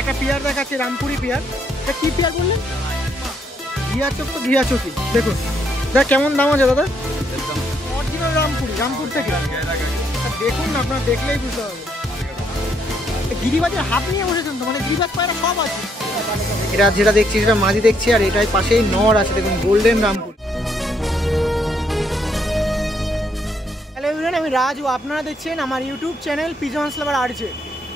একটা পেয়ার দেখাচ্ছে রামপুরি পেয়ার। এটা কি পেয়ার বললেন? ঘিয়া চোখ তো ঘিয়া চোখই। দেখুন দাদা কেমন দাম আছে দাদা? অরিজিনাল রামপুরি, রামপুর থেকে। দেখুন না, আপনারা দেখলেই বুঝতে পারবেন। গিরিবাজের হাত নিয়ে বসেছেন তো, মানে গিরিবাজ পায়রা সব আছে। এটা যেটা দেখছি সেটা মাঝি দেখছি, আর এটাই পাশেই নর আছে দেখুন, গোল্ডেন রামপুর। হ্যালো এভরিওয়ান, আমি রাজু, আপনারা দেখছেন আমার ইউটিউব চ্যানেল পিজনস লাভার আরজে।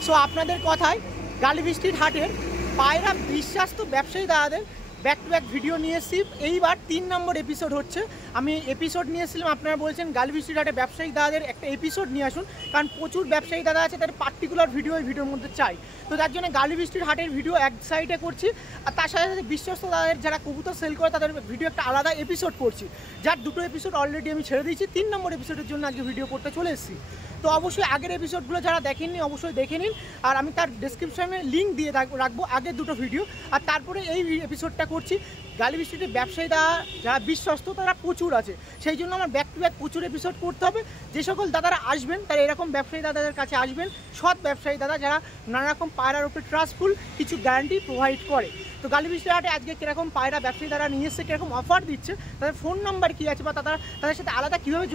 সো আপনাদের কথায় গালিবৃষ্টির হাটের পায়রা বিশ্বাস্ত ব্যবসায়ী দাদাদের ব্যাক টু ব্যাক ভিডিও নিয়ে এসেছি। এইবার 3 নম্বর এপিসোড হচ্ছে। আমি এপিসোড নিয়ে এসেছিলাম, আপনারা বলছেন গালিবৃষ্টির হাটে ব্যবসায়ী দাদাদের একটা এপিসোড নিয়ে আসুন, কারণ প্রচুর ব্যবসায়ী দাদা আছে, তাদের পার্টিকুলার ভিডিও এই ভিডিওর মধ্যে চাই। তো তার জন্য গালিবৃষ্টির হাটের ভিডিও এক সাইডে করছি, আর তার সাথে সাথে বিশ্বস্ত দাদাদের যারা কবুতর সেল করে তাদের ভিডিও একটা আলাদা এপিসোড করছি, যার 2টো এপিসোড অলরেডি আমি ছেড়ে দিয়েছি। 3 নম্বর এপিসোডের জন্য আজকে ভিডিও করতে চলে এসেছি। তো অবশ্যই আগের এপিসোডগুলো যারা দেখেননি অবশ্যই দেখে নিন, আর আমি তার ডেসক্রিপশনে লিঙ্ক দিয়ে রাখবো আগের 2টো ভিডিও। আর তারপরে এই এপিসোডটা করছি। গালিবৃষ্টিতে ব্যবসায়ী দাদা যারা বিশ্বস্ত তারা প্রচুর আছে, সেই জন্য আমার ব্যাক টু ব্যাক প্রচুর এপিসোড করতে হবে। যে সকল দাদারা আসবেন তারা এরকম ব্যবসায়ী দাদাদের কাছে আসবেন, সৎ ব্যবসায়ী দাদা যারা নানা রকম পায়রার উপরে ট্রাস্টফুল কিছু গ্যারান্টি প্রোভাইড করে। তো গালিবৃষ্টির হাটে আজকে কীরকম পায়রা ব্যবসায়ী দাদা নিয়ে এসছে, কীরকম অফার দিচ্ছে, তাদের ফোন নাম্বার কী আছে বা তাদের সাথে আলাদা কীভাবে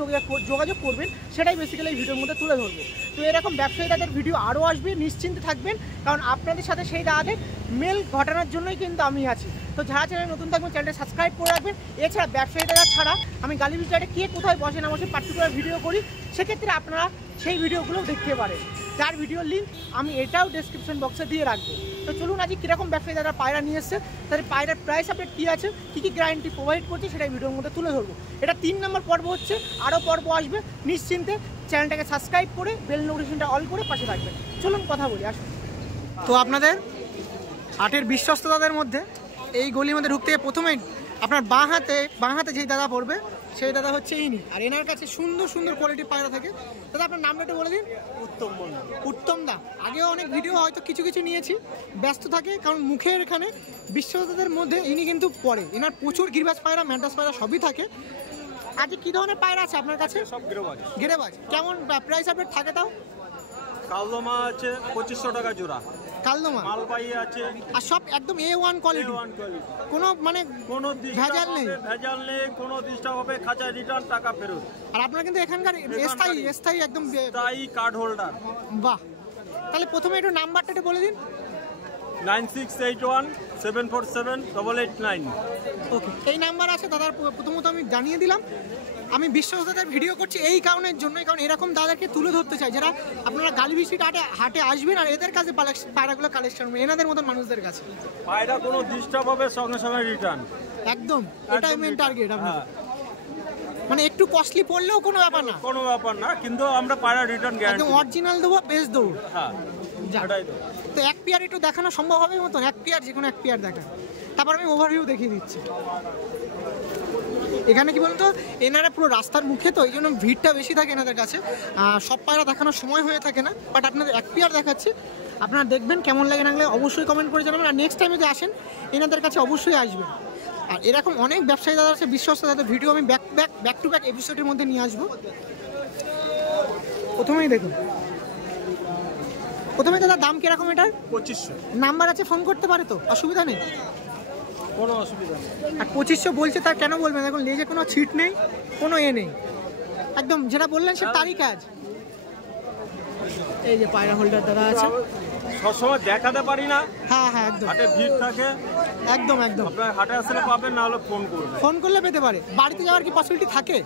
যোগাযোগ করবেন সেটাই বেসিক্যালি এই ভিডিওর মধ্যে তুলে ধরবো। তো এরকম ব্যবসায়ী দাদাদের ভিডিও আরও আসবে, নিশ্চিন্তে থাকবেন, কারণ আপনাদের সাথে সেই দাদাদের মেল ঘটানোর জন্যই কিন্তু আমি আছি। তো যারা চ্যানেল নতুন থাকবেন চ্যানেলটা সাবস্ক্রাইব করে রাখবেন। এছাড়া ব্যবসায়ী দাদা ছাড়া আমি গালিবৃষ্টির হাটে কে কোথায় বসে না বসে পার্টিকুলার ভিডিও করি, সেক্ষেত্রে আপনারা সেই ভিডিওগুলো দেখতে পারেন, যার ভিডিওর লিঙ্ক আমি এটাও ডেসক্রিপশন বক্সে দিয়ে রাখবো। তো চলুন আজকে কীরকম ব্যবসায়ী দাদা পায়রা নিয়ে এসছে, তাদের পায়রার প্রাইস আপডেট কী আছে, কী কী গ্যারান্টি প্রোভাইড করছে সেটাই ভিডিওর মধ্যে তুলে ধরবো। এটা 3 নম্বর পর্ব হচ্ছে, আরও পর্ব আসবে, নিশ্চিন্তে চ্যানেলটাকে সাবস্ক্রাইব করে বেল নোটিফিকেশনটা অল করে পাশে থাকবেন। চলুন কথা বলি, আসুন। তো আপনাদের হাটের বিশ্বস্ততাদের মধ্যে এই গলির মধ্যে ঢুকতে প্রথমেই আপনার বাঁ হাতে যেই দাদা পড়বে সেই দাদা হচ্ছে ইনি, আর এনার কাছে সুন্দর সুন্দর কোয়ালিটির পায়রা থাকে। দাদা আপনার নামটা একটু বলে দিন। উত্তম দা। আগেও অনেক ভিডিও হয়তো কিছু নিয়েছি, ব্যস্ত থাকে কারণ মুখের এখানে বিশ্বস্ততাদের মধ্যে ইনি কিন্তু পড়ে। এনার প্রচুর গিরিবাজ পায়রা, ম্যাড্রাস পায়রা সবই থাকে। আজকে কী ধরনের পায়রা আছে আপনার কাছে? সব গিরিবাজ। কেমন প্রাইস আপডেট থাকে তাও? কালদমা আছে 2500 টাকা জোড়া। কালদমা মালবাই আছে, আর সব একদম A1 কোয়ালিটি, কোনো মানে কোনো ভেজাল নেই, কোনো ডিস্টার্ব হবে, খাঁচা রিটার্ন, টাকা ফেরত। আর আপনারা কিন্তু এখানকার স্থায়ী একদম তাই কার্ড হোল্ডার। বাহ, তাহলে প্রথমে একটু নাম্বারটা একটু বলে দিন। 9681747889। ওকে, এই নাম্বার আছে দাদার। প্রথমত আমি জানিয়ে দিলাম, আমি বিশ্বাস দাদার ভিডিও করছি এই কারণের জন্যই, কারণ এরকম দাদাকে তুলে ধরতে চাই যারা আপনারা গালিবৃষ্টির হাটে আসবেন আর এদের কাছে পায়রাগুলো কালেকশন করবেন, এনাদের মতন মানুষদের কাছে। পায়রা কোনো ডিস্টার্ব হবে সঙ্গে সঙ্গে রিটার্ন, একদম এটাই মেন টার্গেট আপনার। মানে একটু কস্টলি পড়লেও কোনো ব্যাপার না, কিন্তু আমরা পায়রা রিটার্ন গ্যারান্টি একদম অরিজিনাল দেবো, বেস্ট দেবো। হ্যাঁ, সেটাই তো। তো এক পেয়ার একটু দেখানো সম্ভব হবে মতন? এক পেয়ার, যে কোনো এক পেয়ার দেখা, তারপর আমি ওভারভিউ দেখিয়ে দিচ্ছি। এখানে কি বলতো, এনারা পুরো রাস্তার মুখে, তো এই জন্য ভিড়টা বেশি থাকে এনাদের কাছে, সব পায়রা দেখানোর সময় হয়ে থাকে না। বাট আপনাদের এক পেয়ার দেখাচ্ছি, আপনারা দেখবেন কেমন লাগে না লাগলে অবশ্যই কমেন্ট করে জানাবেন। আর নেক্সট টাইম যদি আসেন এনাদের কাছে অবশ্যই আসবেন। আর এরকম অনেক ব্যবসায়ী দাদা আছে বিশ্বস্ত, তাদের ভিডিও আমি ব্যাক টু ব্যাক এপিসোডের মধ্যে নিয়ে আসবো। প্রথমেই দেখুন, প্রথমে দাদা দাম কিরকম এটার? 2500। নাম্বার আছে, ফোন করতে পারে তো, অসুবিধা নেই? কোনো অসুবিধা নেই। আর 2500 বলছে, তার কেন বলবেন? এখন লেজে কোনো ছিট নেই, কোনো নেই, একদম যেটা বললেন সে তারই কাজ। এই যে পায়রা হোল্ডার দাদা আছে, সবসময় দেখাতে পারি না। হ্যাঁ একদম, হাটে ভিড় থাকে, একদম আপনার হাটে আসলে পাবেন, না হলে ফোন করলে পেতে পারে। বাড়িতে যাওয়ার কি পসিবিলিটি থাকে?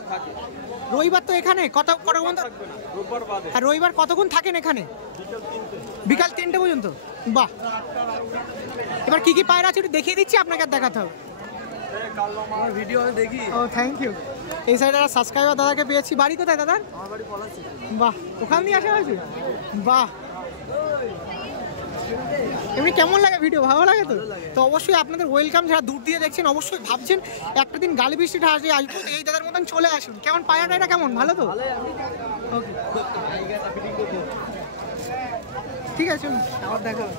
রবিবার তো এখানে রবিবার কতক্ষণ থাকেন এখানে? বিকাল 3টে পর্যন্ত। বাহ, এবার কি পায়রা আছে একটু দেখিয়ে দিচ্ছি, আপনাকে আর দেখাতে হবে। ভিডিও দেখি। ও থ্যাংক ইউ। এই সাইডে সাবস্ক্রাইবার দাদাকে পেয়েছি। বাড়ি কোথায় দাদার? আমার বাড়ি পলাশী। বাহ, ওখান দিয়ে আসা হয়েছে। বাহ, এমনি কেমন লাগে ভিডিও? ভালো লাগে তো? তো অবশ্যই আপনাদের ওয়েলকাম, যারা দূর দিয়ে দেখছেন অবশ্যই ভাবছেন একটা দিন গালিবৃষ্টিটা আসবে, আসবো, এই দাদার মতন চলে আসুন। কেমন পায়রাটা এটা কেমন, ভালো তো? ওকে, ঠিক আছে, আবার দেখা হবে।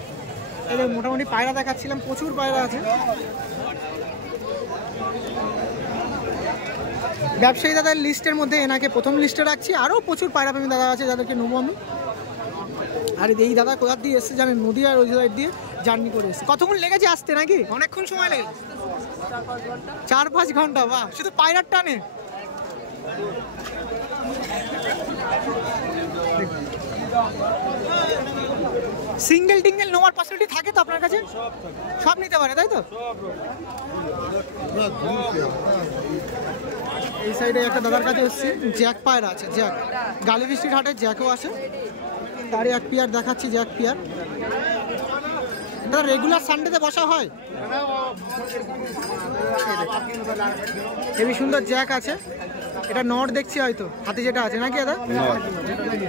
এবার মোটামুটি পায়রা দেখাচ্ছিলাম, প্রচুর পায়রা আছে। ব্যবসায়ী দাদার লিস্টের মধ্যে এনাকে প্রথম লিস্টে রাখছি, আরও প্রচুর পায়রা প্রেমী দাদা আছে যাদেরকে নেবো আমি। আর এই দাদা কোথার দিয়ে এসছে জানেন? নদীয়ার ওই সাইড দিয়ে জার্নি করে এসেছে। কতক্ষণ লেগেছে আসতে নাকি? অনেকক্ষণ সময় লেগেছে, 4-5 ঘন্টা। বাহ, শুধু পায়রার টানে। সিঙ্গেল টিঙ্গেল নেওয়ার পসিবিলিটি থাকে তো আপনার কাছে? সব নিতে পারে তাই তো? এই সাইডে একটা দাদার কাছে এসেছি, জ্যাক পায়রা আছে, জ্যাক। গালিবৃষ্টির হাটে জ্যাকও আছে, তারই এক পেয়ার দেখাচ্ছি, জ্যাক পেয়ার। দাদা রেগুলার সানডেতে বসা হয়? হেবি সুন্দর জ্যাক আছে, এটা নট দেখছি হয়তো হাতে যেটা আছে নাকি দাদা?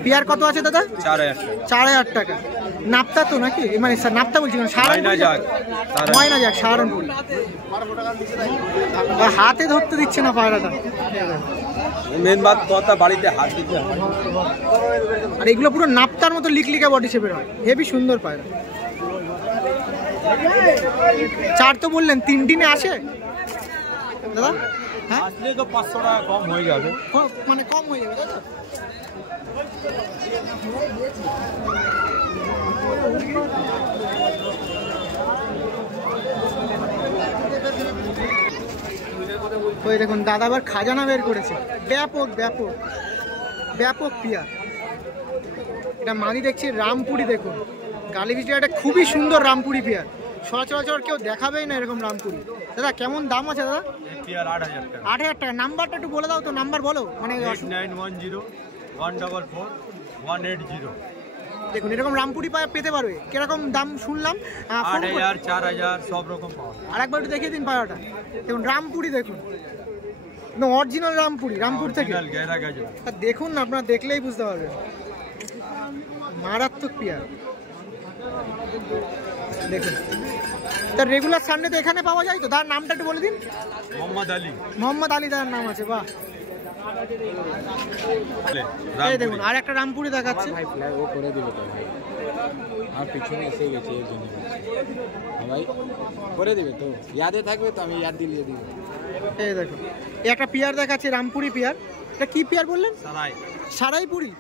পেয়ার কত আছে দাদা? 4000 টাকা। নাপতা তো নাকি? মানে নাপতা বলছি না, ময়না জ্যাক, সাহারানপুর। হাতে ধরতে দিচ্ছে না পায়রাটা, মেন বাত কথা বাড়িতে হাত দিতে হয়। আর এগুলো পুরো নাপতার মতো লিকলিকা বডি শেপের হয়, হেভি সুন্দর পায়রা। 4 তো বললেন, 3 দিনে আসে দাদা? হ্যাঁ, আসলে তো 500 টাকা কম হয়ে যাবে, মানে কম হয়ে যাবে তাই তো? ওই দেখুন দাদা আবার খাজানা বের করেছে, ব্যাপক ব্যাপক ব্যাপক পিয়ার। এটা মাদি দেখছি রামপুরি, দেখুন গালিবৃষ্টি একটা খুবই সুন্দর রামপুরি পিয়ার, সচরাচর কেউ দেখাবেই না এরকম রামপুরি। দাদা কেমন দাম আছে দাদা? 8000 টাকা। নাম্বারটা একটু বলে দাও তো, নাম্বার বলো। মানে 8910144180। দেখুন এরকম রামপুরি পায়রা পেতে পারবে। কিরকম দাম শুনলাম? 8000 4000 সব রকম পাওয়া। আর একবার একটু দেখিয়ে দিন পায়রাটা। দেখুন রামপুরি, দেখুন অরিজিনাল রামপুরি, রামপুর থেকে। দেখুন না, আপনারা দেখলেই বুঝতে পারবেন, মারাত্মক পিয়ার। দেখুন তার রেগুলার সানডেতে এখানে পাওয়া যায় তো? তার নামটা একটু বলে দিন। মোহাম্মদ আলী তার নাম আছে। বাহ, এই দেখুন আর একটা রামপুরি দেখাচ্ছে। আর পিছনে এসে গেছে এর জন্য ভাই করে দেবে তো, ইয়াদে থাকবে তো, আমি ইয়াদ দিয়ে দিব। এই দেখো এই একটা পিয়ার দেখাচ্ছে, রামপুরি পিয়ার। এটা কি পিয়ার বললেন? সারাইপুরি,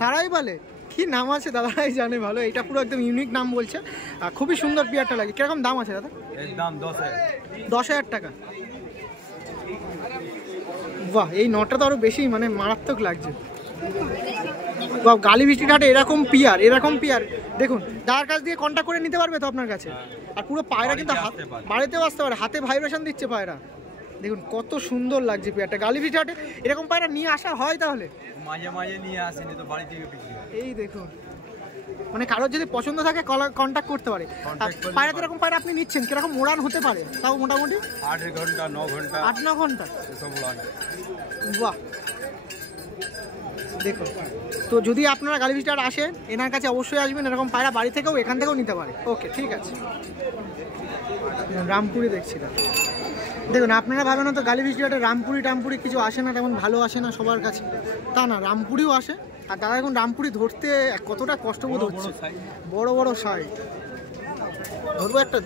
সারাইবালে। কি নাম আছে দাদাই জানে ভালো, এটা পুরো একদম ইউনিক নাম বলছে। আর খুবই সুন্দর পিয়ারটা লাগে। কিরকম দাম আছে দাদা? এর দাম 10,000 টাকা। বাহ, এই নটা তো আরো বেশি, মানে মারাত্মক লাগছে। গালিবৃষ্টির হাটে এরকম পিয়ার দেখুন, দাদার কাছ দিয়ে কন্ট্যাক্ট করে নিতে পারবে তো আপনার কাছে। আর পুরো পায়রা কিন্তু বাড়িতেও আসতে পারে, হাতে ভাইব্রেশন দিচ্ছে পায়রা। দেখুন কত সুন্দর লাগছে পেয়ারটা। গালিবৃষ্টি হাটে এরকম পায়রা নিয়ে আসা হয় তাহলে? মাঝে মাঝে নিয়ে আসেনি তো, বাড়ি থেকে বিক্রি হয়। এই দেখুন, মানে কারোর যদি পছন্দ থাকে কন্ট্যাক্ট করতে পারে। পায়রা এরকম পায়রা আপনি নিচ্ছেন, কিরকম মোড়ান হতে পারে তাও মোটামুটি? 8 ঘন্টা 9 ঘন্টা 8-9 ঘন্টা। বাহ, দেখুন তো যদি আপনারা গালিবৃষ্টি হাট আসেন, এনার কাছে অবশ্যই আসবেন। এরকম পায়রা বাড়ি থেকেও এখান থেকেও নিতে পারে। ওকে, ঠিক আছে। রামপুরি দেখছিলাম। দেখুন আপনারা ভাবেন না তো গালিবৃষ্টি হাটে রামপুরি কিছু আসে না, তেমন ভালো আসে না সবার কাছে, তা না, রামপুরিও আসে। আর দাদা এখন রামপুরি ধরতে কতটা কষ্টবোধ হচ্ছে। বড় বড় সাই ধরবো একটা।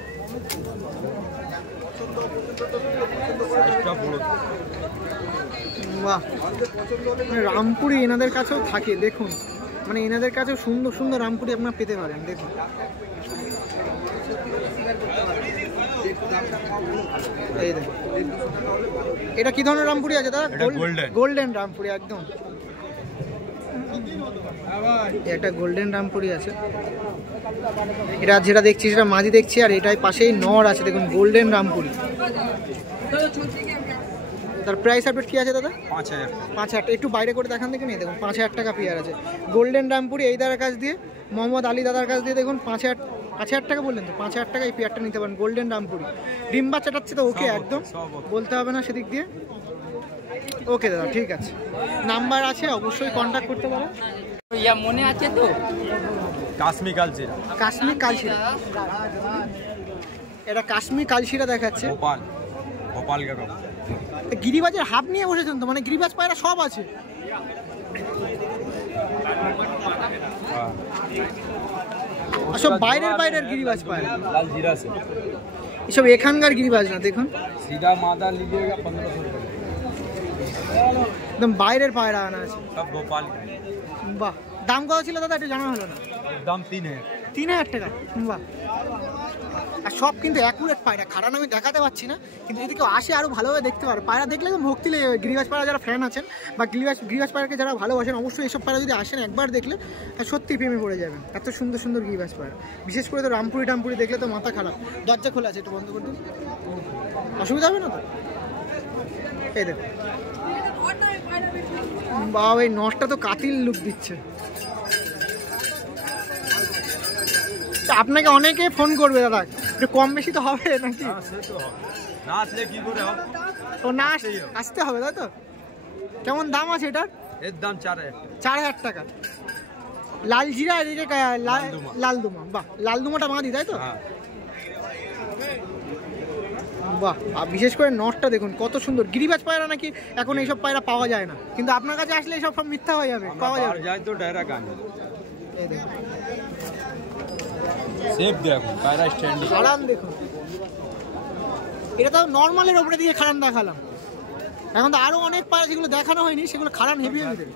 বাহ, রামপুরি এনাদের কাছেও থাকে। দেখুন মানে এনাদের কাছেও সুন্দর সুন্দর রামপুরি আপনারা পেতে পারেন। দেখুন এই দেখুন, এটা কি ধরনের রামপুরি আছে দাদা? গোল্ডেন রামপুরি একদম। একটা গোল্ডেন রামপুরি আছে, এটা যেটা দেখছি সেটা মাঝি দেখছি, আর এটাই পাশেই নর আছে। দেখুন গোল্ডেন রামপুরি। তার প্রাইস আপডেট কি আছে দাদা? 5000। একটু বাইরে করে দেখান দেখে নিয়ে। দেখুন 5000 টাকা পেয়ার আছে গোল্ডেন রামপুরি। এই দাদার কাছ দিয়ে, মোহাম্মদ আলী দাদার কাছ দিয়ে দেখুন 5000 টাকা বললেন তো, 5000 টাকা এই পেয়ারটা নিতে পারেন গোল্ডেন রামপুরি। ডিম বাচ্চা চাটাচ্ছে তো? ওকে, একদম বলতে হবে না সেদিক দিয়ে। ওকে দাদা, ঠিক আছে। নাম্বার আছে, অবশ্যই কন্ট্যাক্ট করতে পারেন। ইয়া মনে আছে তো? কাশ্মীর কালশিরা। এটা কাশ্মীর কালশিরা দেখাচ্ছে। ভোপাল গিরিবাজের হাফ নিয়ে বসেছেন তো, মানে গিরিবাজ পায়রা সব আছে। সব বাইরের গিরিবাজ পায়রা, এসব এখানকার গিরিবাজ না। দেখুন सीधा मादा लीजिएगा 1500 একদম বাইরের পায়রা আনা আছে सब भोपाल। বাহ, দাম কত ছিল দাদা এটা জানা হলো না? दाम 3 है। 3000 টাকা। বাহ, আর সব কিন্তু অ্যাকুরেট পায়রা, খারাপ আমি দেখাতে পারছি না, কিন্তু যদি কেউ আসে আরও ভালোভাবে দেখতে পারে। পায়রা দেখলে তো ভক্তি লেগে যাবে। গিরিবাজ পায়রা যারা ফ্যান আছেন বা গিরিবাজ পায়রাকে যারা ভালোবাসেন, অবশ্যই এইসব পায়রা যদি আসেন একবার দেখলে সত্যি প্রেমে পড়ে যাবেন। এত সুন্দর সুন্দর গিরিবাজ পায়রা, বিশেষ করে তো রামপুরি টামপুরি দেখলে তো মাথা খারাপ। দরজা খোলা আছে, একটু বন্ধ করে দিন, অসুবিধা হবে না তো? এই দেখো বাবা, এই নটটা তো কাতিল লুক দিচ্ছে। আপনাকে অনেকে ফোন করবে দাদা, একটু কম বেশি তো হবে নাকি? না আসলে কি করে হবে? ও না আসতে হবে, তাই তো? কেমন দাম আছে এটার? এর দাম 4000 টাকা। লাল জিরা, এদিকে লালদুমা। বাহ, লালদুমাটা মাদি, তাই তো? বাহ, আর বিশেষ করে নটটা দেখুন কত সুন্দর। গিরিবাজ পায়রা নাকি এখন এইসব পায়রা পাওয়া যায় না, কিন্তু আপনার কাছে আসলে এইসব সব মিথ্যা হয়ে যাবে, পাওয়া যাবে। যায় তো ডাইরেক্ট আনি। এই দেখুন সেফ দেখুন, পায়রা স্ট্যান্ডিং। খারান দেখুন, এটা তো নর্মালের ওপরে দিয়ে খারান দেখালাম। এখন তো আরো অনেক পায়রা যেগুলো দেখানো হয়নি, সেগুলো খারান হেভি হেভি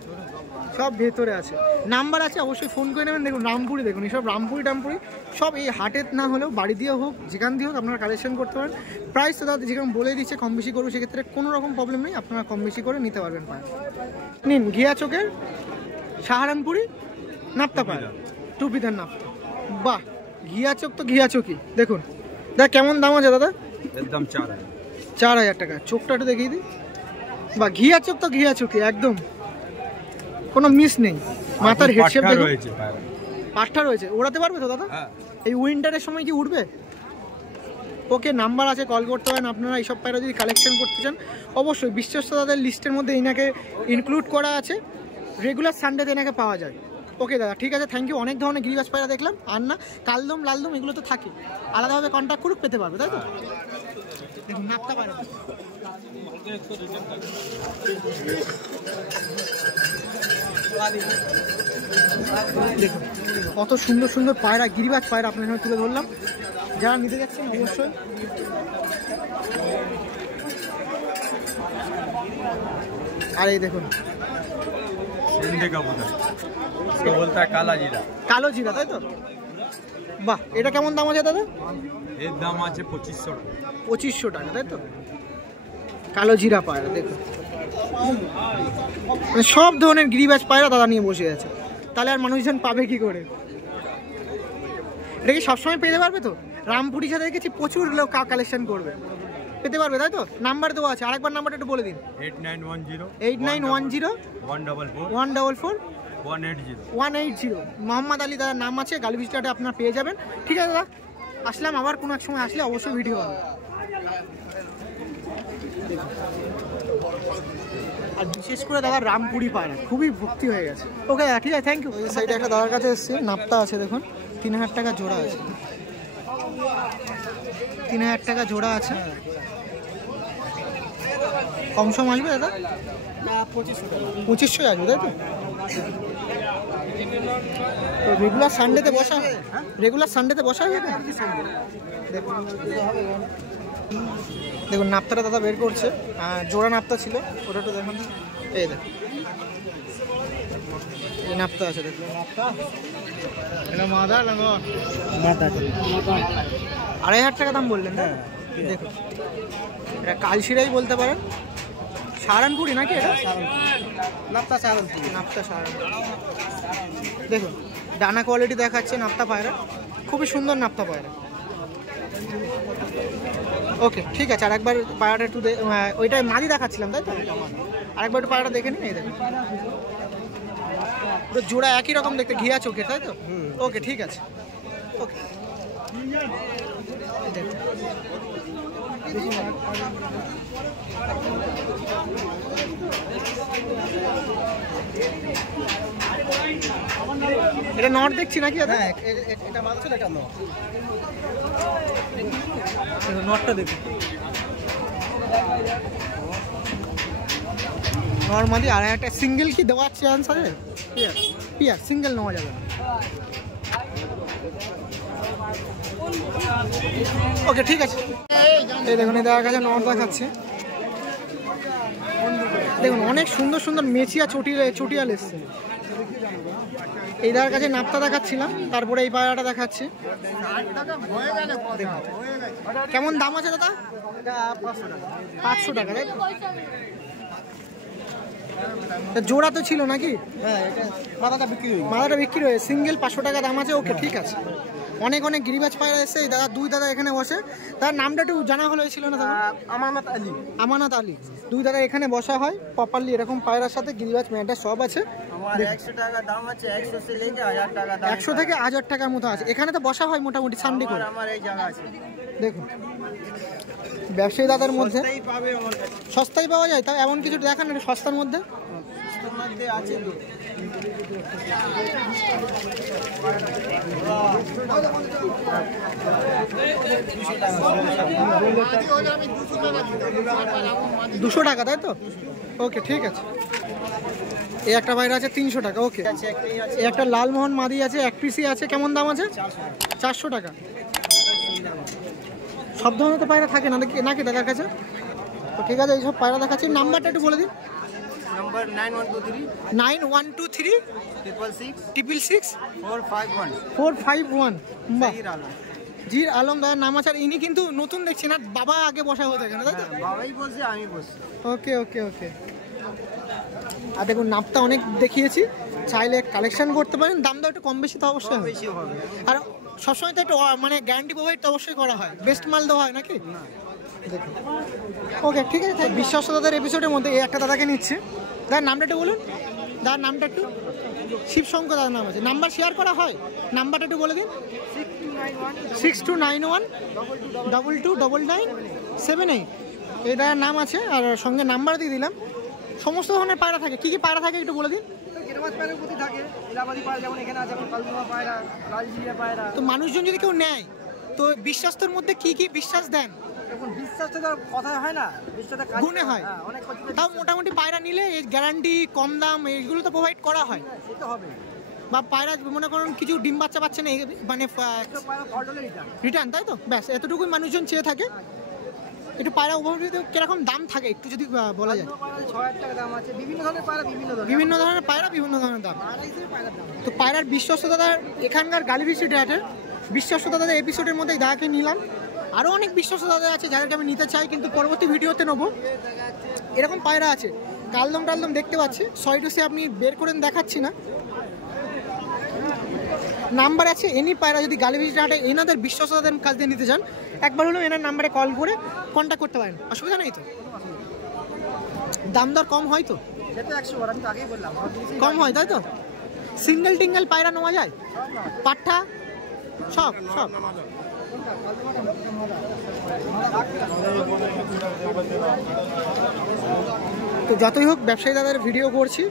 সব ভেতরে আছে। নাম্বার আছে, অবশ্যই ফোন করে নেবেন। দেখুন রামপুরি, দেখুন এইসব রামপুরি টামপুরি সব এই হাটের না হলেও বাড়ি দিয়ে হোক, যেখান দিয়ে হোক আপনারা কালেকশন করতে পারেন। প্রাইস তো দাদা যেরকম বলে দিচ্ছে, কম বেশি করবো, সেক্ষেত্রে কোনো রকম প্রবলেম নেই, আপনারা কম বেশি করে নিতে পারবেন পায়রা। নিন ঘিয়া চোখের সাহারানপুরি নাপ্তা পায়রা, টুপিদার নাপ্তা। বাহ, ঘিয়া চোখ তো ঘিয়া চোখই। দেখুন দেখ কেমন দাম আছে দাদা? এর দাম 4000 টাকা। চোখটা একটু দেখিয়ে দিই। বা ঘিয়া চোখ তো ঘিয়া চোখই, একদম কোনো মিস নেই। মাথার হেড শেপ দেখুন, পাঠটা রয়েছে। ওড়াতে পারবে তো দাদা? এই উইন্টারের সময় কি উঠবে? ওকে, নাম্বার আছে, কল করতে পারেন আপনারা। এইসব পায়রা যদি কালেকশন করতে চান, অবশ্যই বিশ্বস্ত তাদের লিস্টের মধ্যে এনাকে ইনক্লুড করা আছে। রেগুলার সানডেতে এনাকে পাওয়া যায়। ওকে দাদা, ঠিক আছে, থ্যাংক ইউ। অনেক ধরনের গিরিবাজ পায়রা দেখলাম, আর না কালদম লালদম এগুলো তো থাকে, আলাদাভাবে কন্ট্যাক্ট করুক, পেতে পারবে, তাই তো? দেখুন নাপ্তা পায়রা দেখুন, কত সুন্দর সুন্দর পায়রা, গিরিবাজ পায়রা আপনার সামনে তুলে ধরলাম। যারা নিতে যাচ্ছেন অবশ্যই আর এই দেখুন কালো জিরা, তাই তো? বাহ, এটা কেমন দাম আছে দাদা? এর দাম আছে 2500 টাকা। 2500 টাকা, তাই তো? কালো জিরা পায়রা দেখুন, মানে সব ধরনের গিরিবাজ পায়রা দাদা নিয়ে বসে আছে। তাহলে আর মানুষজন পাবে কি করে? এটা কি সবসময় পেতে পারবে তো? রামপুরি সাথে দেখেছি প্রচুর লোক কালেকশন করবে, পেতে পারবে, তাই তো? নাম্বার দেওয়া আছে, আরেকবার নাম্বারটা একটু বলে দিন। 8910 144 180। মোহাম্মদ আলী দাদার নাম আছে, গালিবিস্টাটে আপনার পেয়ে যাবেন। ঠিক আছে দাদা, আসলাম, আবার কোনো এক সময় আসলে অবশ্যই ভিডিও হবে। আর বিশেষ করে দাদা রামপুরি পায়রা খুবই ভক্তি হয়ে গেছে। ওকে দাদা, ঠিক আছে, থ্যাংক ইউ। এই সাইডে একটা দাদার কাছে এসেছি, নাপ্তা আছে দেখুন, 3000 টাকা জোড়া আছে। 3000 টাকা জোড়া আছে। কম সম আসবে দাদা? 2500 আসবে, তাই তো? রেগুলার সানডেতে বসা হয়? রেগুলার সানডেতে বসা হয় এখানে? দেখুন দেখুন নাপ্তাটা দাদা বের করছে, জোড়া নাপ্তা ছিল, ওটা একটু দেখুন। এই দেখুন এই নাপ্তা আছে, দেখুন এটা মাদা লাগো, 2500 টাকা দাম বললেন। হ্যাঁ দেখুন, এটা কালশিরাই বলতে পারেন, সাহারানপুরি নাকি এটা? নাপ্তা সাহারানপুরি। দেখুন ডানা কোয়ালিটি দেখাচ্ছে নাপ্তা পায়রা, খুবই সুন্দর নাপ্তা পায়রা। ওকে ঠিক আছে, আরেকবার পায়রাটা একটু ওইটা মাদি দেখাচ্ছিলাম, তাই তো? আরেকবার একটু পায়রাটা দেখে নিন। এই দেখুন পুরো জোড়া একই রকম দেখতে, ঘিয়া চোখের, তাই তো? ওকে ঠিক আছে, ওকে। এটা নট দেখছি নাকি? হ্যাঁ, এটা মাল ছিল, এটা নট। নটটা দেখুন, নর্মালি। আর একটা সিঙ্গেল কি দেওয়ার চান্স আছে? পিয়ার সিঙ্গেল নেওয়া যাবে না। ওকে ঠিক আছে। এই দেখুন এই দাদার কাছে নট দেখাচ্ছে, দেখুন অনেক সুন্দর সুন্দর মেচিয়া চটিয়াল এসছে। এই দাদার কাছে নাপতা দেখাচ্ছিলাম, তারপরে এই পায়রাটা দেখাচ্ছি। কেমন দাম আছে দাদা? 500 টাকা। তাই তো জোড়া তো ছিল নাকি? মাথাটা বিক্রি হয়ে সিঙ্গেল 500 টাকা দাম আছে। ওকে, ঠিক আছে। অনেক অনেক গিরিবাজ পায়রা এসছে। এই দাদা, দুই দাদা এখানে বসে। তার নামটা একটু জানা হয়েছিল না দাদা? আমানত আলী। আমানত আলী। দুই দাদা এখানে বসা হয় প্রপারলি, এরকম পায়রার সাথে গিরিবাজ ম্যাটা সব আছে। 100 টাকা দাম আছে, 100 से लेके 1000 টাকা দাম। 100 থেকে 1000 টাকার মতো আছে। এখানে তো বসা হয় মোটামুটি সানডে করে। আমার এই জায়গা আছে, দেখুন ব্যবসায়ী দাদার মধ্যে সস্তায় পাবে আমার কাছে। সস্তায় পাওয়া যায়। তাও এমন কিছু দেখান একটু সস্তার মধ্যে। সস্তার মধ্যে আছে তো। $200 টাকা, তাই তো? ওকে, ঠিক আছে। এই একটা বাইরে আছে 300 টাকা। ওকে, এই একটা লালমোহন মাদি আছে, এক পিসি আছে। কেমন দাম আছে? 400 টাকা। সব ধরনের তো পায়রা থাকে না নাকি দাদার কাছে? তো ঠিক আছে, এইসব পায়রা দেখাচ্ছি। নাম্বারটা একটু বলে দিন। নাম্বার 9123 9123 666 451 451। বাহ, জির আলম। জির আলম দাদার নাম আছে। আর ইনি কিন্তু নতুন দেখছি না, বাবা আগে বসা হতে থাকে না, তাই তো? বাবাই বলছে, আমি বলছি। ওকে ওকে ওকে। আর দেখুন নাপটা অনেক দেখিয়েছি, চাইলে কালেকশন করতে পারেন। দাম দাও একটু কম বেশি তো অবশ্যই হবে। বেশি হবে। আর সবসময় তো একটু মানে গ্যারান্টি প্রোভাইড তো অবশ্যই করা হয়, বেস্ট মাল দেওয়া হয় নাকি? দেখুন, ওকে, ঠিক আছে। বিশ্বাস দাদার এপিসোডের মধ্যে এই একটা দাদাকে নিচ্ছে। দাদার নামটা একটু বলুন। দাদার নামটা একটু? শিবশঙ্কর দাদার নাম আছে। নাম্বার শেয়ার করা হয়? নাম্বারটা একটু বলে দিন। 6291 229978। এই দাদার নাম আছে, আর সঙ্গে নাম্বার দিয়ে দিলাম। সমস্ত ধরনের পায়রা থাকে। কি কি পায়রা থাকে একটু বলে দিন। তো মানুষজন যদি কেউ নেয়, তো বিশ্বাসের মধ্যে কি কি বিশ্বাস দেন? বিশ্বাস তো কথা হয় না, বিশ্বাসটা গুণে হয়। তাও মোটামুটি পায়রা নিলে গ্যারান্টি, কম দাম, এইগুলো তো প্রোভাইড করা হয়। সেটা হবে। বা পায়রা মনে করুন কিছু ডিম বাচ্চা পাচ্ছে না, মানে রিটার্ন, তাই তো? ব্যাস এতটুকুই মানুষজন চেয়ে থাকে। একটু পায়রা ওভারভিউ কিরকম দাম থাকে একটু যদি বলা যায়। 6000 টাকা দাম আছে। বিভিন্ন ধরনের পায়রা, বিভিন্ন ধরনের পায়রা, বিভিন্ন ধরনের দাম। তো পায়রার বিশ্বস্ততার এখানকার গালিবিস্টি ডেটের বিশ্বস্ততার এপিসোডের মধ্যে দাদাকে নিলাম। আরও অনেক বিশ্বস্ততা আছে যাদেরকে আমি নিতে চাই, কিন্তু পরবর্তী ভিডিওতে নেবো। এরকম পায়রা আছে, কালদম টালদম দেখতে পাচ্ছি। সয়টুসে আপনি বের করে দেখাচ্ছি না। নাম্বার আছে। এনি পায়রা যদি গালিবিস্টি হাটে এনাদের বিশ্বস্ততার কাজ দিয়ে নিতে চান, একবার হলেও এনার নাম্বারে কল করে কন্ট্যাক্ট করতে পারেন। অসুবিধা নেই তো? দাম দর কম হয় তো? কম হয়, তাই তো? সিঙ্গেল টিঙ্গেল পায়রা নেওয়া যায়, পাঠা সব সব। তো যতই হোক ব্যবসায়ী দাদার ভিডিও করছি,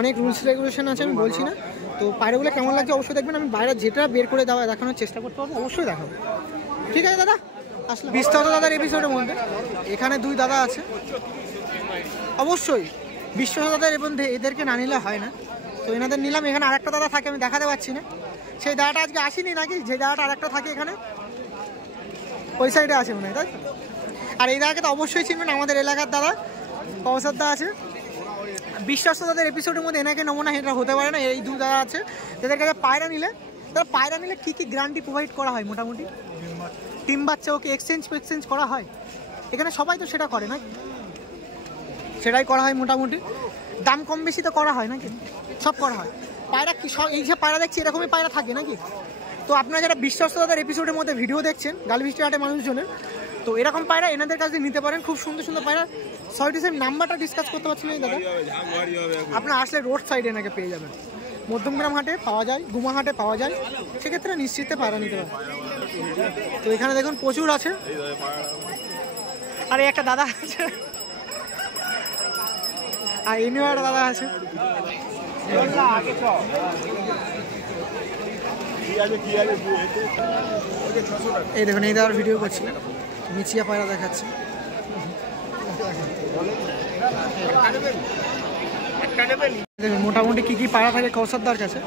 অনেক রুলস রেগুলেশন আছে, আমি বলছি না। তো পায়রাগুলো কেমন লাগছে অবশ্যই দেখবেন। আমি বাইরে যেটা বের করে দেখানোর চেষ্টা করতে পারবো, অবশ্যই দেখাবো। ঠিক আছে দাদা, আসলে বিস্তারিত দাদার এপিসোডের মধ্যে এখানে দুই দাদা আছে। অবশ্যই বিশ্বস্ত দাদার মধ্যে এদেরকে না নিলে হয় না। তো এনাদের নিলাম। এখানে আরেকটা দাদা থাকে, আমি দেখাতে পারছি না। সেই দাদাটা আজকে আসেনি নাকি? যে দাদাটা আরেকটা থাকে এখানে, ওই সাইডে আছে মনে হয়, তাই? আর এই দাদাকে তো অবশ্যই চিনবেন, আমাদের এলাকার দাদা কৌশল দা আছে। বিশ্বস্ত দাদার এপিসোডের মধ্যে এনাকে নমুনা এটা হতে পারে না। এই দুই দাদা আছে যাদের কাছে পায়রা নিলে, তারা পায়রা নিলে কী কী গ্যারান্টি প্রোভাইড করা হয়? মোটামুটি টিম বাচ্চা ওকে এক্সচেঞ্জ করা হয়। এখানে সবাই তো সেটা করে না, সেটাই করা হয়। মোটামুটি দাম কম বেশি তো করা হয় নাকি? সব করা হয়। পায়রা কি সব এই যে পায়রা দেখছি এরকমই পায়রা থাকে নাকি? তো আপনারা যারা বিশ্বস্ততার এপিসোডের মধ্যে ভিডিও দেখছেন গালিবিস্টি হাটে মানুষজনের, তো এরকম পায়রা এনাদের কাছে নিতে পারেন। খুব সুন্দর সুন্দর পায়রা। সয়টুসের নাম্বারটা ডিসকাস করতে পারছি না দাদা। আপনার আসলে রোড সাইডে এনাকে পেয়ে যাবেন। মধ্যমগ্রাম হাটে পাওয়া যায়, গুমা হাটে পাওয়া যায়, সেক্ষেত্রে নিশ্চিতে পায়রা নিতে পারেন। তো এখানে দেখুন প্রচুর আছে। আর একটা দাদা আছে, আর এনিও একটা দাদা আছে। এই দেখুন এই দাদার ভিডিও করছি, মিচিয়া পায়রা দেখাচ্ছি। দেখুন মোটামুটি কি কি পায়রা থাকে কৌশলদার কাছে।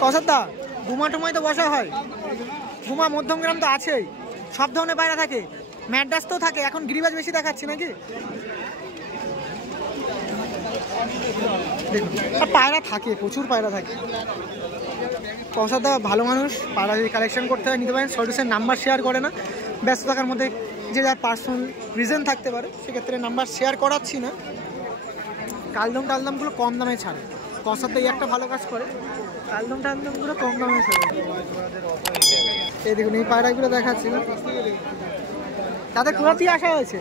কৌশলদা, গুমা টুমায় তো বসা হয়, গুমা মধ্যমগ্রাম তো আছেই, সব ধরনের পায়রা থাকে, ম্যাড্রাস তো থাকে। এখন গিরিবাজ বেশি দেখাচ্ছি নাকি? দেখুন, আর পায়রা থাকে, প্রচুর পায়রা থাকে। কৌশলদা ভালো মানুষ, পায়রা যদি কালেকশন করতে হয় নিতে পারেন। সর্ভিসের নাম্বার শেয়ার করে না, ব্যস্ত থাকার মধ্যে যে যার পার্সোনাল রিজন থাকতে পারে, সেক্ষেত্রে নাম্বার শেয়ার করাচ্ছি না। কালদম টালদমগুলো কম দামে ছাড়ে, কৌশলদা এই একটা ভালো কাজ করে, কালদম টালদমগুলো কম দামে ছাড়ে। এই দেখুন এই পায়রাগুলো দেখাচ্ছি না, তাদের কোথা দিয়ে আসা হয়েছে?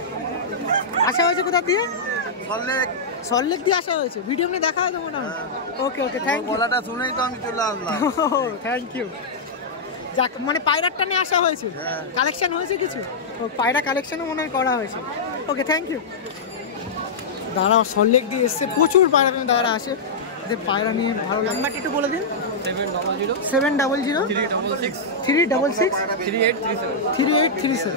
কোথা দিয়ে? সল্টলেক দিয়ে আসা হয়েছে। ভিডিও নিয়ে দেখা হয় তোমার? ওকে ওকে, থ্যাংক ইউ। গলাটা শুনেই তো আমি চলে আসলাম। Thank you. যাক, মানে পায়রাটা নিয়ে আসা হয়েছে, কালেকশন হয়েছে কিছু? ও পায়রা কালেকশনও মনে হয় করা হয়েছে। ওকে, থ্যাংক ইউ। দাদা সল্টলেক দিয়ে এসছে, প্রচুর পায়রা দাদারা আসে, যে পায়রা নিয়ে ভালো। নাম্বারটা একটু বলে দিন। 700 366 3837।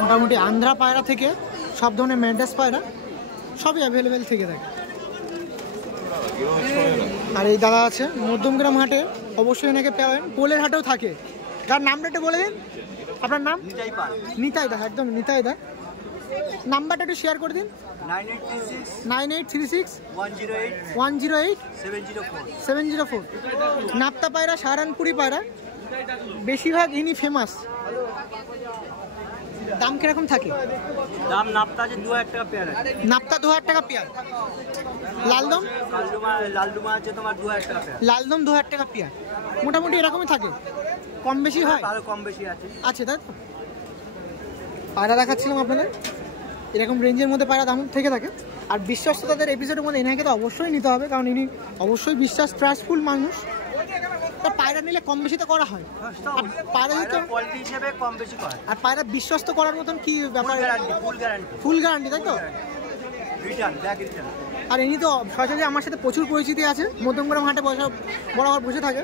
মোটামুটি আন্ধ্রা পায়রা থেকে সব ধরনের ম্যাড্রাস পায়রা সবই অ্যাভেলেবেল থেকে থাকে। আর এই দাদা আছে মধ্যমগ্রাম হাটে, অবশ্যই এনাকে পাবেন। পোলের হাটেও থাকে। তার নামটা একটু বলে দিন। আপনার নাম? নিতাই দা, একদম নিতাই দা। নাম্বারটা একটু শেয়ার করে দিন। 9836 108 704। নাপ্তা পায়রা, সাহারানপুরি পায়রা, বেশিরভাগ ইনি ফেমাস। দাম কিরকম থাকে? দাম নাপতা যে 2000 টাকা পেয়ার আছে। নাপ্তা 2000 টাকা পেয়ার। লালদম? লালডুমা আছে তোমার 2000 টাকা পেয়ার। লালদম 2000 টাকা পেয়ার। মোটামুটি এরকমই থাকে, কম বেশি হয়? আরো কম বেশি আছে। আছে তাই তো। পায়রা দেখাচ্ছিলাম আপনাদের, এরকম রেঞ্জের মধ্যে পায়রা দাম থেকে থাকে। আর বিশ্বস্ততাদের এপিসোডের মধ্যে এনাকে তো অবশ্যই নিতে হবে, কারণ ইনি অবশ্যই বিশ্বাস ট্রাস্টফুল মানুষ। তা পায়রা নিলে কম বেশি তো করা হয়। আর পায়রা দিতে কোয়ালিটি হিসেবে কম বেশি করে। আর পায়রা বিশ্বস্ত করার মতন কি ব্যাপার? ফুল গ্যারান্টি তাই তো। Return back return. আর ইনি তো সরাসরি আমার সাথে প্রচুর পরিচিতি আছে, মধ্যমগ্রাম হাটে বরাবর বসে থাকে।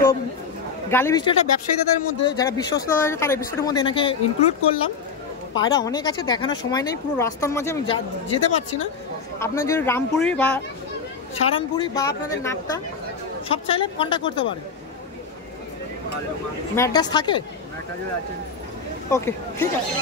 তো গালিভিস্টি একটা ব্যবসায়ীদের মধ্যে যারা বিশ্বস্ত আছে তার এপিসোডের মধ্যে এনাকে ইনক্লুড করলাম। পায়রা অনেক আছে, দেখানোর সময় নেই, পুরো রাস্তার মাঝে আমি যেতে পারছি না। আপনার যদি রামপুরি বা সাহারানপুরি বা আপনাদের নাপ্তা সব চাইলে কন্ট্যাক্ট করতে পারে। ম্যাড্রাস থাকে? ওকে, ঠিক আছে।